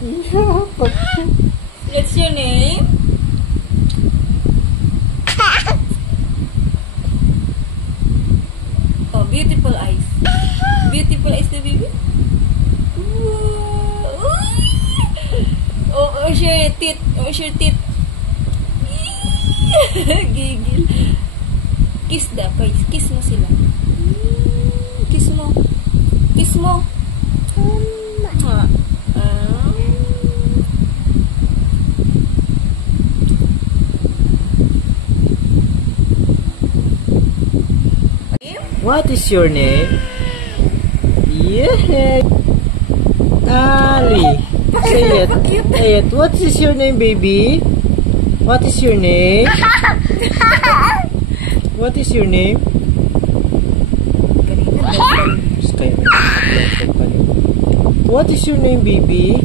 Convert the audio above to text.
What's your name? Oh, beautiful eyes. Beautiful eyes na baby. Oh, where's your teeth? Where's your teeth? Gigil. Kiss dapat. Kiss mo sila. Kiss mo. Kiss mo. Ha. What is your name? Yeah. Ali. Say it. Say it. What is your name, baby? What is your name? What is your name? What is your name, baby?